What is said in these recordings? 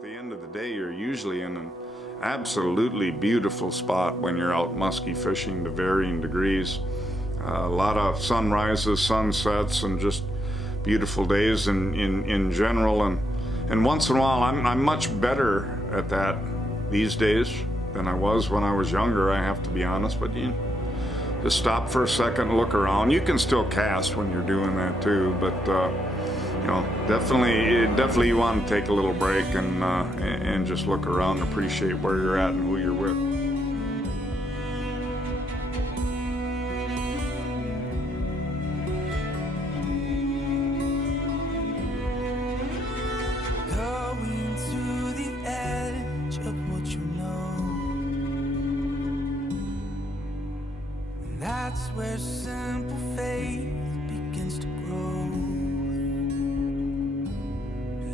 At the end of the day, you're usually in an absolutely beautiful spot when you're out musky fishing to varying degrees. A lot of sunrises, sunsets, and just beautiful days in general. And once in a while, I'm much better at that these days than I was when I was younger, I have to be honest. But you just stop for a second and look around. You can still cast when you're doing that too, but you know, definitely you want to take a little break and just look around and appreciate where you're at and who you're with. Going to the edge of what you know, and that's where simple faith begins to grow.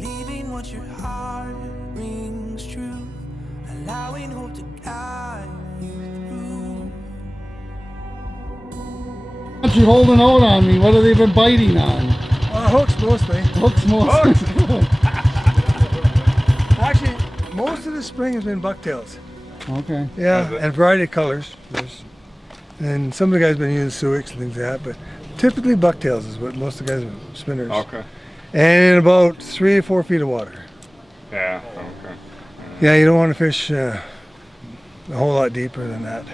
Believing what your heart rings true, allowing hope to guide you through. What you holding out on me? What have they been biting on? Hooks mostly. Hooks mostly. Actually, most of the spring has been bucktails. Okay. Yeah, and variety of colors. And some of the guys have been using suics and things like that, but typically bucktails is what most of the guys are spinners. Okay. And in about 3 or 4 feet of water. Yeah, okay. Yeah, you don't want to fish a whole lot deeper than that.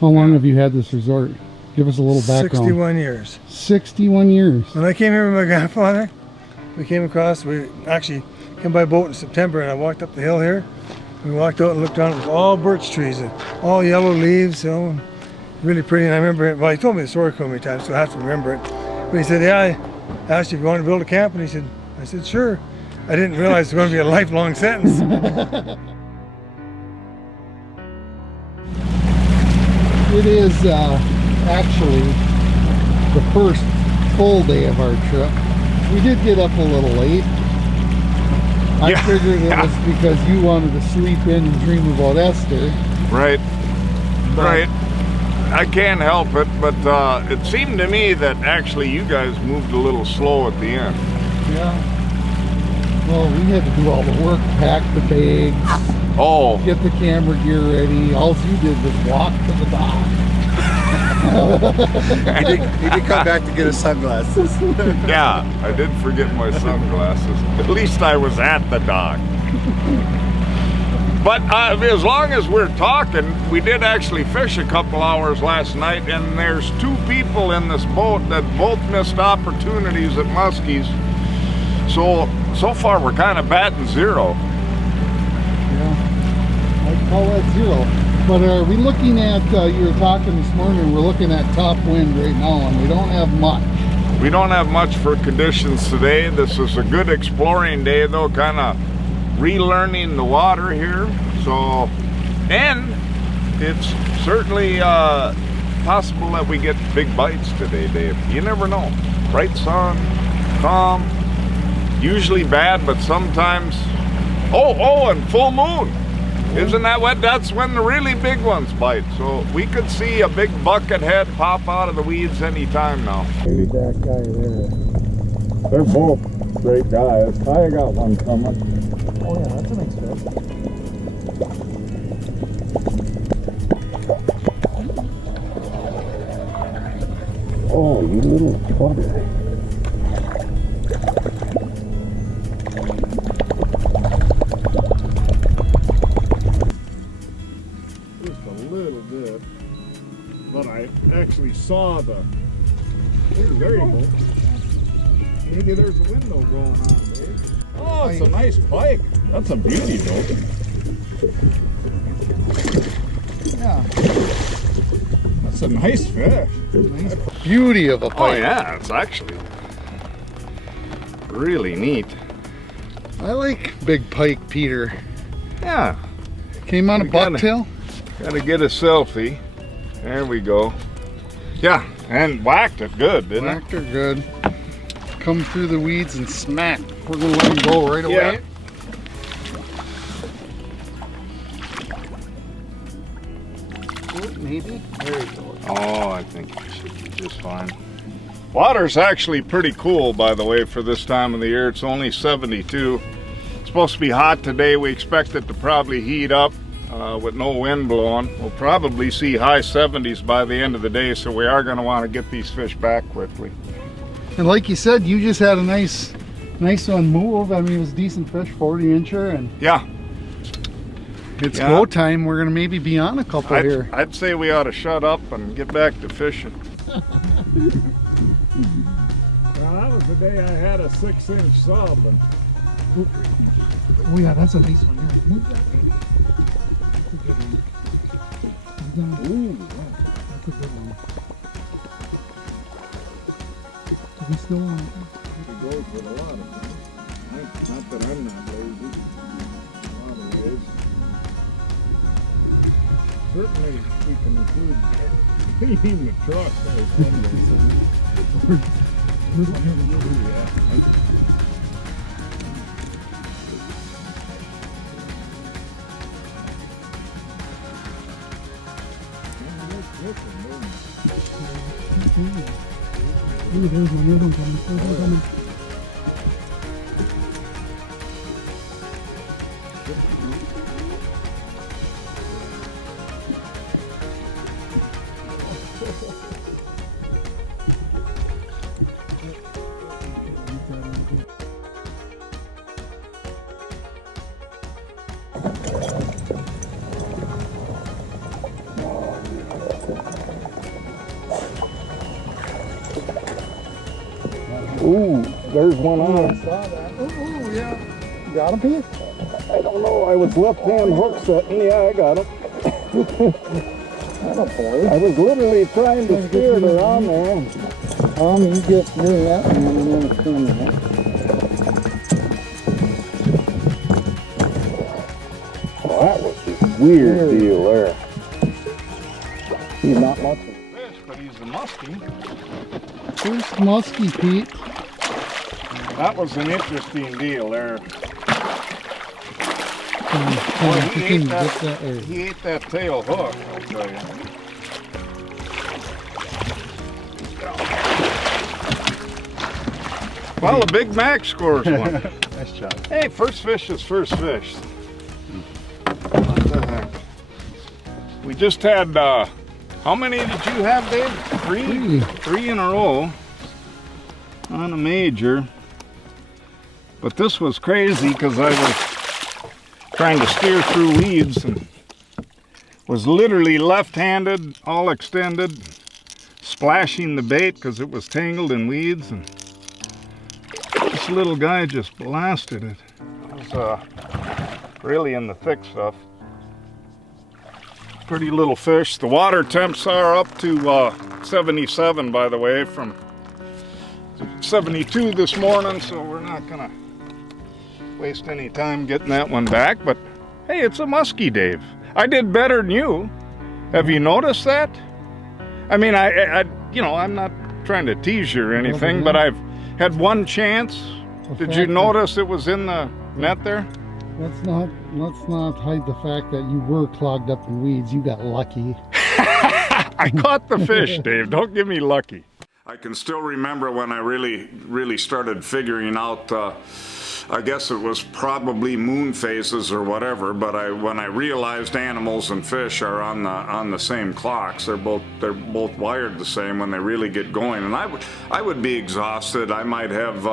How long have you had this resort? Give us a little background. 61 years. 61 years. When I came here with my grandfather, we came across, we actually came by boat in September, and I walked up the hill here. We walked out and looked around, it was all birch trees and all yellow leaves, you know, really pretty. And I remember, well, he told me the story so many times, so I have to remember it. But he said, yeah, I asked you if you wanted to build a camp, and I said, sure. I didn't realize it was going to be a lifelong sentence. It is actually the first full day of our trip. We did get up a little late. I figured it was because you wanted to sleep in and dream about Esther. Right. Right. I can't help it, but it seemed to me that actually you guys moved a little slow at the end. Yeah. Well, we had to do all the work, pack the bags, get the camera gear ready. All you did was walk to the dock. He did come back to get his sunglasses. Yeah, I did forget my sunglasses. At least I was at the dock. But as long as we're talking, we did actually fish a couple hours last night, and there's 2 people in this boat that both missed opportunities at muskies. So far we're kind of batting 0. Yeah, I'd call that 0. But are we looking at, you were talking this morning, we're looking at top wind right now, and we don't have much. We don't have much for conditions today. This is a good exploring day though, kind of relearning the water here. So, and it's certainly possible that we get big bites today, Dave. You never know. Bright sun, calm, usually bad, but sometimes, and full moon. Isn't that what? That's when the really big ones bite. So we could see a big bucket head pop out of the weeds anytime now. Maybe that guy there. They're both great guys. I got one coming. Oh yeah, that's a nice fish. Oh, you little butter. Just a little bit, but I actually saw the. There you go. Maybe there's a window going on, Dave. Oh, it's a nice pike. That's a beauty, though. Yeah. That's a nice fish. Nice beauty of a pike. Oh yeah, it's actually really neat. I like big pike, Peter. Yeah. Came on a bucktail. Gotta get a selfie. There we go. Yeah, and whacked it good, didn't Whacked her good. Come through the weeds and smack. We're gonna let him go right away. Maybe. There you go. Oh, I think it should be just fine. Water's actually pretty cool, by the way, for this time of the year. It's only 72. supposed to be hot today. We expect it to probably heat up with no wind blowing. We'll probably see high 70s by the end of the day, so we are going to want to get these fish back quickly. And like you said, you just had a nice one move. I mean, it was decent fish, 40-incher, and Yeah, it's go time. We're gonna maybe be on a couple here. I'd say we ought to shut up and get back to fishing. Well, that was the day I had a 6-inch sub. And Oh yeah, that's a nice one. Here, move that, baby. That's a good one. Ooh, that's a good one. Is he still on? it goes with a lot of them. Not that I'm not lazy. A lot of ways. Certainly we can include cleaning the truck. Ooh, there's one coming. There's one coming. Ooh, there's one on. I saw that. Ooh, yeah. You got him, Pete? I don't know, I was left-hand hook setting. Yeah, I got him. I was literally trying to steer it around there. You get near that one and then it's in there. Oh, that was a weird deal there. He's not much of a Fish, but he's a muskie. First musky, Pete. That was an interesting deal there. He ate that tail hook, I'll tell you. Well, the Big Mac scores one. Nice job. Hey, first fish is first fish. What the heck? We just had, how many did you have, Dave? Three in a row on a major. But this was crazy because I was trying to steer through weeds and was literally left-handed, all extended, splashing the bait because it was tangled in weeds, and this little guy just blasted it. It was really in the thick stuff. Pretty little fish. The water temps are up to 77, by the way, from 72 this morning, so we're not gonna waste any time getting that one back. But hey, it's a muskie, Dave. I did better than you. Have you noticed that? I mean, I you know, I'm not trying to tease you or anything, but I've had one chance. Did you notice it was in the net there? Let's not hide the fact that you were clogged up in weeds. You got lucky. I caught the fish, Dave. Don't give me lucky. I can still remember when I really started figuring out, I guess it was probably moon phases or whatever, but when I realized animals and fish are on the same clocks, they're both wired the same when they really get going. And I would be exhausted. I might have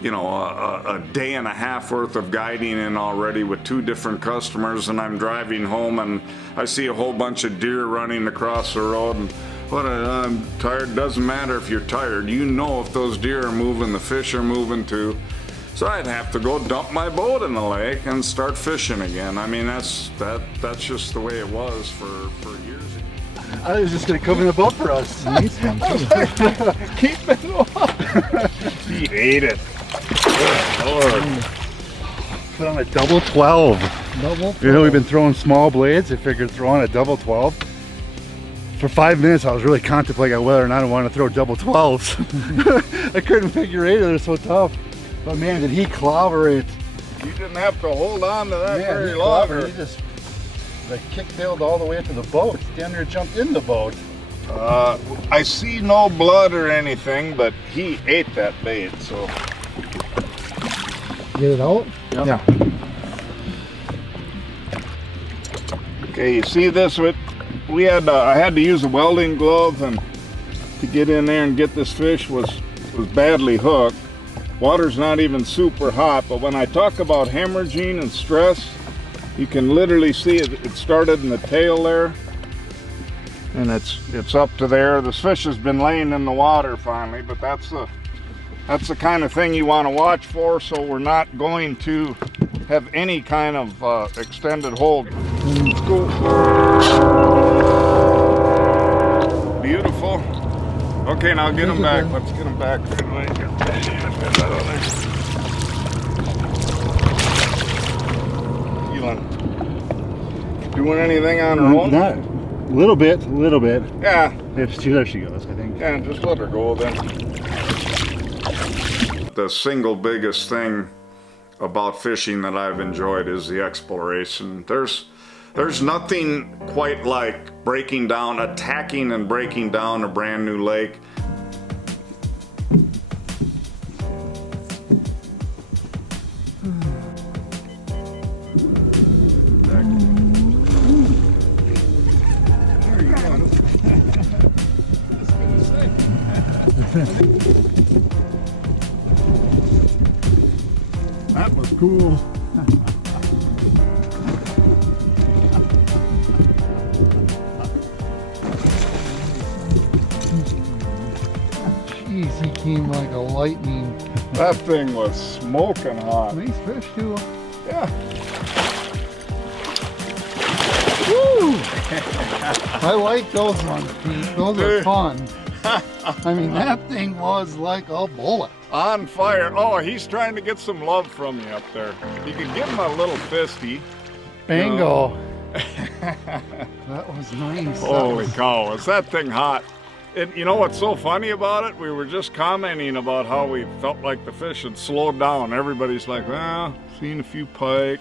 you know, a day and a half worth of guiding in already with 2 different customers, and I'm driving home and I see a whole bunch of deer running across the road, and I'm tired. Doesn't matter if you're tired. You know if those deer are moving, the fish are moving too. So I'd have to go dump my boat in the lake and start fishing again. I mean, that's just the way it was for years. I was just going to come in the boat for us. Nice one. Keep it up. He ate it. Good Lord. Put on a double 12. You know, we've been throwing small blades. I figured throw on a double 12. For 5 minutes, I was really contemplating whether or not I want to throw double 12s. I couldn't figure it. They're so tough. But man, did he clobber it. You didn't have to hold on to that very long. He just kick-tailed all the way to the boat. Damn near jumped in the boat. I see no blood or anything, but he ate that bait, so. Get it out? Yep. Yeah. Okay, you see this? We had I had to use a welding glove and to get in there and get this fish was badly hooked. Water's not even super hot, but when I talk about hemorrhaging and stress, you can literally see it. It started in the tail there, and it's up to there. This fish has been laying in the water finally, but that's the kind of thing you want to watch for, so we're not going to have any kind of extended hold. Let's go. Beautiful. Okay, now get them back. Let's get them back right away. Keelan, doing anything on her own? Not a little bit. Yeah. There she goes, I think. Yeah, just let her go then. The single biggest thing about fishing that I've enjoyed is the exploration. There's nothing quite like attacking and breaking down a brand new lake. That was cool. Jeez, he came like a lightning. That thing was smoking hot. Nice fish too. Yeah. Woo! I like those ones, Pete. Those are fun. I mean, that thing was like a bullet. On fire. Oh, he's trying to get some love from you up there. You can give him a little fisty. Bingo. That was nice. Holy cow, is that thing hot. And you know what's so funny about it? We were just commenting about how we felt like the fish had slowed down. Everybody's like, well, seen a few pike.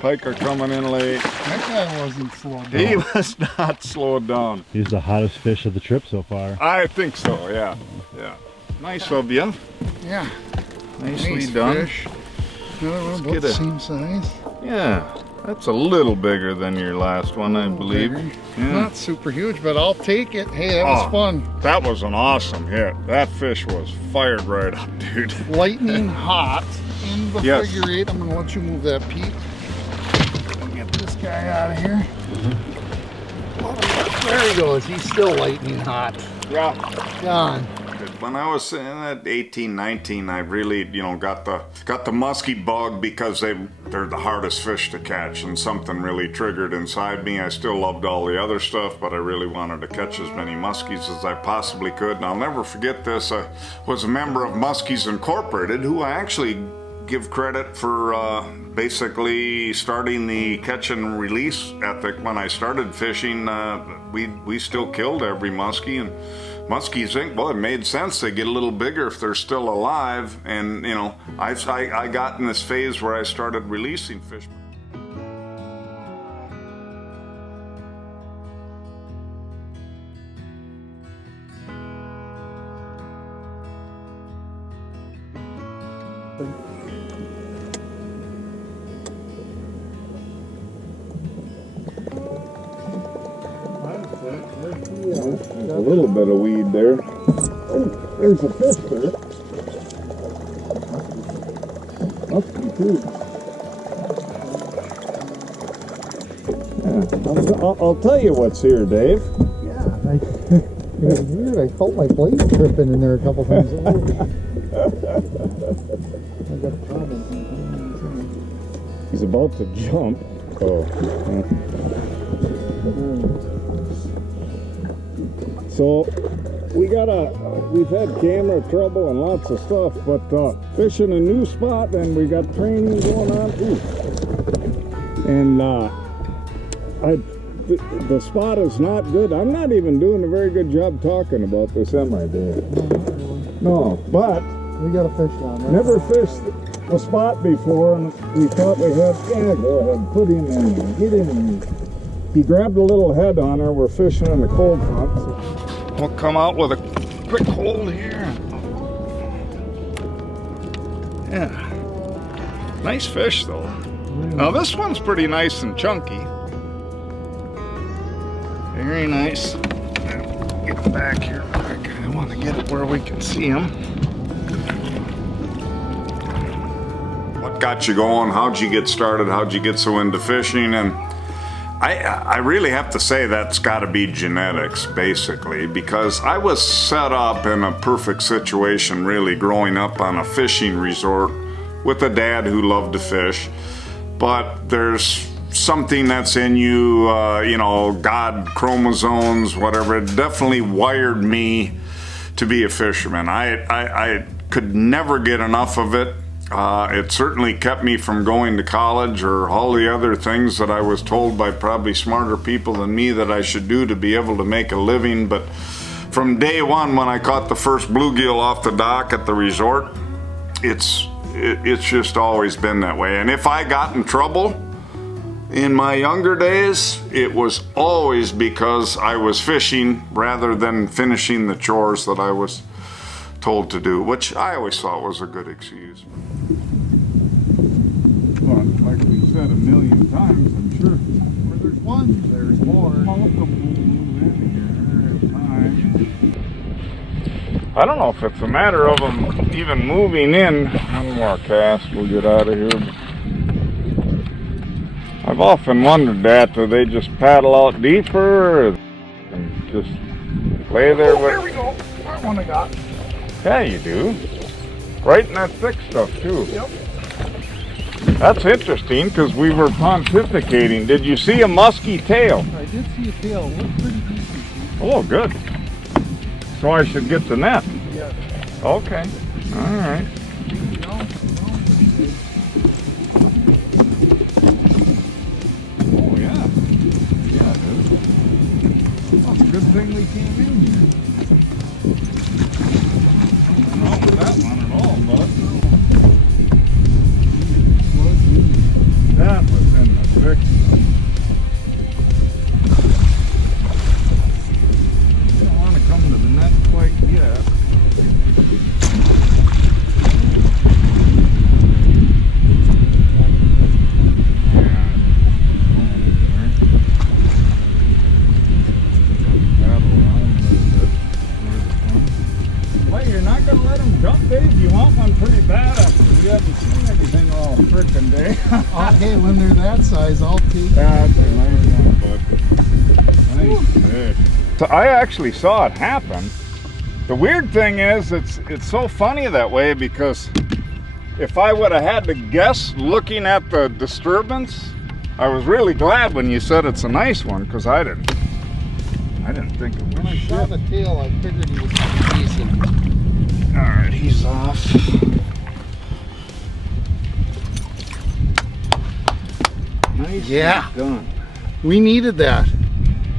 Pike are coming in late. That guy wasn't slowed down. He was not slowed down. He's the hottest fish of the trip so far. I think so, yeah. Yeah. Nice of you. Yeah. Nicely Nice done. fish. Another one about get the a- same size. Yeah. That's a little bigger than your last one, I believe. Bigger. Yeah. Not super huge, but I'll take it. Hey, that was fun. That was an awesome hit. That fish was fired right up, dude. Lightning hot in the Yes. figure eight. I'm gonna let you move that, Pete. Get this guy out of here. There he goes. He's still lightning hot. Yeah. Gone. When I was at 18, 19, I really, got the musky bug because they're the hardest fish to catch, and something really triggered inside me. I still loved all the other stuff, but I really wanted to catch as many muskies as I possibly could. And I'll never forget this. I was a member of Muskies Incorporated, who I actually give credit for basically starting the catch and release ethic. When I started fishing, we still killed every muskie, and muskies think, well, it made sense. They get a little bigger if they're still alive. And I got in this phase where I started releasing fish. A little bit of weed there. Oh, there's a fish there. Must be too. Yeah, I'll tell you what's here, Dave. Yeah, it was weird. I felt my blade tripping in there a couple times. I got a problem. He's about to jump. Oh. So we've had camera trouble and lots of stuff, but fishing a new spot, and we got training going on. Ooh. And the spot is not good. I'm not even doing a very good job talking about this, am I, Dave? No, but We got a fish down there. never fished the spot before, and we thought we had. Yeah, go ahead, put him in there. Get in there. He grabbed a little head on her. We're fishing in the cold front. So we'll come out with a quick hold here. Yeah. Nice fish though. Now this one's pretty nice and chunky. Very nice. Get back here quick. I want to get it where we can see him. What got you going? How'd you get started? How'd you get so into fishing? And I really have to say that's got to be genetics, basically, because I was set up in a perfect situation, really, growing up on a fishing resort with a dad who loved to fish. But there's something that's in you, you know, God chromosomes, whatever. It definitely wired me to be a fisherman. I could never get enough of it. It certainly kept me from going to college or all the other things that I was told by probably smarter people than me that I should do to be able to make a living. But from day one, when I caught the first bluegill off the dock at the resort, it's just always been that way. And if I got in trouble in my younger days, it was always because I was fishing rather than finishing the chores that I was told to do, which I always thought was a good excuse. But like we said a million times, I'm sure where there's one, there's more. Multiple move in here at a time. I don't know if it's a matter of them even moving in. One more cast, we'll get out of here. I've often wondered that. Do they just paddle out deeper and just lay there with... There we go. That one I got. Yeah, you do. Right in that thick stuff, too. Yep. That's interesting, because we were pontificating. Did you see a musky tail? I did see a tail. It looked pretty decent. Oh, good. So I should get the net? Yeah. Okay. All right. Oh, yeah. Yeah, dude. Well, it's a good thing we came in here. Not with that one at all, but that was in the thick stuff. You don't want to come to the net quite yet. You're not going to let him jump, Dave? You want one pretty bad after you haven't seen anything all frickin' day. Hey, when they're that size, I'll take it. That's a nice one, bud. Nice fish. So I actually saw it happen. The weird thing is, it's so funny that way, because if I would have had to guess looking at the disturbance, I was really glad when you said it's a nice one, because I didn't think it was. When I saw the tail, I figured he was pretty decent. Alright, he's off. Nice. Yeah. Done. We needed that.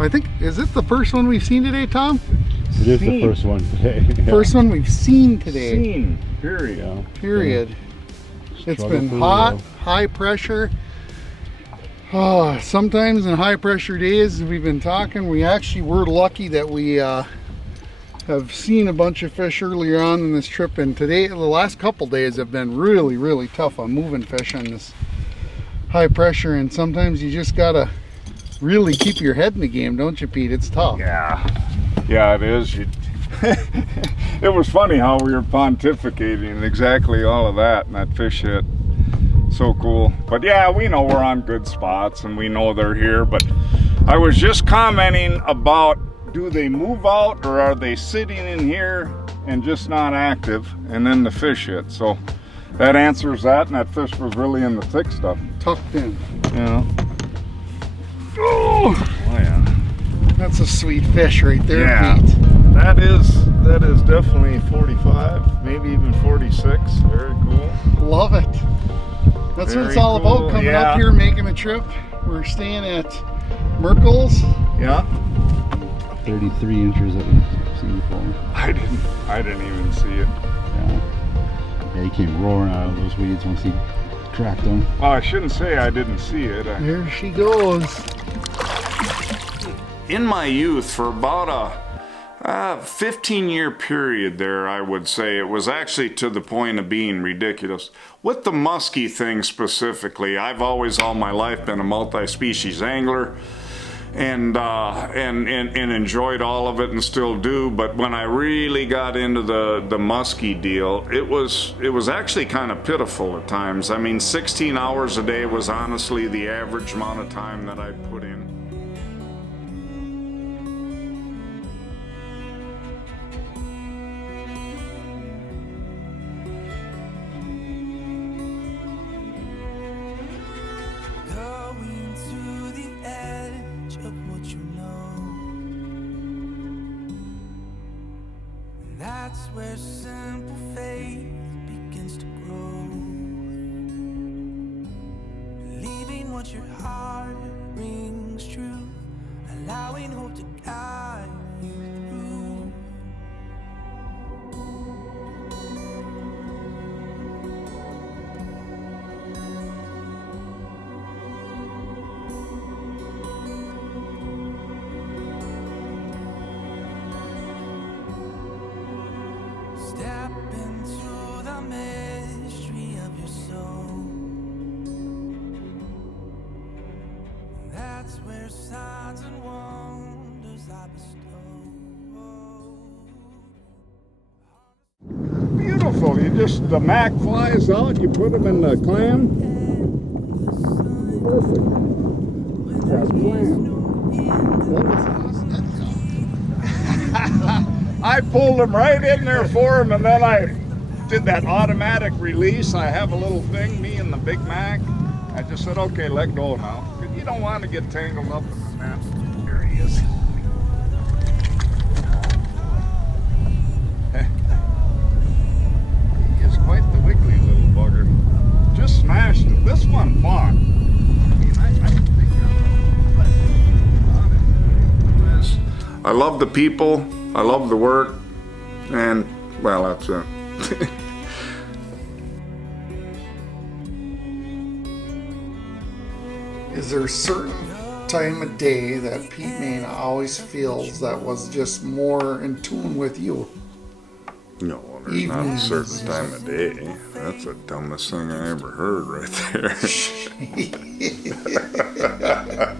I think, is it the first one we've seen today, Tom? It is the first one today. Yeah. First one we've seen today. Seen. Period. Yeah. Period. Yeah. It's been hot, high pressure. Oh, sometimes in high pressure days, we've been talking, we actually were lucky that we have seen a bunch of fish earlier on in this trip, and today, the last couple days have been really, really tough on moving fish on this high pressure, and sometimes you just gotta really keep your head in the game, don't you, Pete? It's tough. Yeah. Yeah, it is. It was funny how we were pontificating exactly all of that, and that fish hit. So cool. But yeah, we know we're on good spots and we know they're here, but I was just commenting about, do they move out or are they sitting in here and just not active, and then the fish hit? So that answers that, and that fish was really in the thick stuff. Tucked in. Yeah. Oh yeah. That's a sweet fish right there, Yeah. Pete. That is definitely 45, maybe even 46. Very cool. Love it. That's what it's Very all cool, about, coming yeah. up here, making a trip. We're staying at Merkel's. Yeah. 33 inches that we've seen before. I didn't even see it. Yeah. He came roaring out of those weeds once he cracked them. Well, I shouldn't say I didn't see it. There she goes. In my youth, for about 15-year period there, I would say. It was actually to the point of being ridiculous. With the muskie thing specifically, I've always all my life been a multi-species angler and enjoyed all of it and still do, but when I really got into the muskie deal, it was actually kind of pitiful at times. I mean, 16 hours a day was honestly the average amount of time that I'd put in. Going to the edge of what you know, and that's where simple faith begins to grow. Believing what your heart rings true, allowing hope to guide you through. Step into the mystery of your soul. That's where signs and wonders I bestow. Beautiful. You just, the mac flies out, you put them in the clam. Perfect. That's clam. I pulled them right in there for him, and then I did that automatic release. I have a little thing, me and the Big Mac. I just said, okay, let go now. You don't want to get tangled up in the net. Here he is. He is quite the wiggly little bugger. Just smashed it. This one fought. I mean, I think I love the people. I love the work. And, well, that's it. Is there a certain time of day that Pete Maina always feels that was just more in tune with you? No, there's not a certain time of day. That's the dumbest thing I ever heard right there.